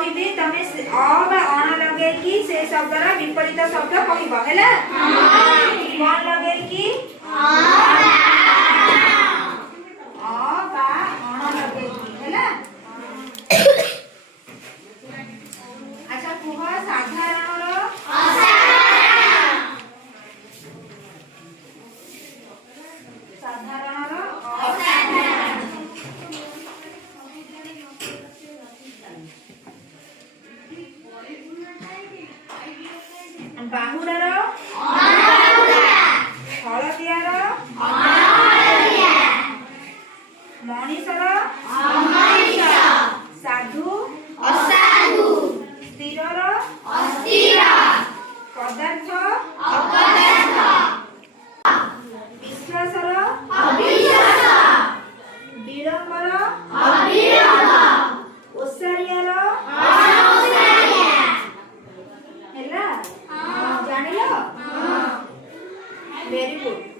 कहिबी तमे अ बा अण लगे कि से शब्दर विपरीत शब्द कहिबो हैला कोन लगे कि अ बा अण लगे कि हैला। अच्छा कुह साधारण रो साधारण रो बाहुरा रो हलदिया रो मनीष रो साधु असाधु स्थिर रो अस्थिर पदार्थ अपदार्थ विश्वास रो अविश्वास विलंब रो अविलंब ओसारिया रो अनौसारिया हैला जानिलो वेरी गुड।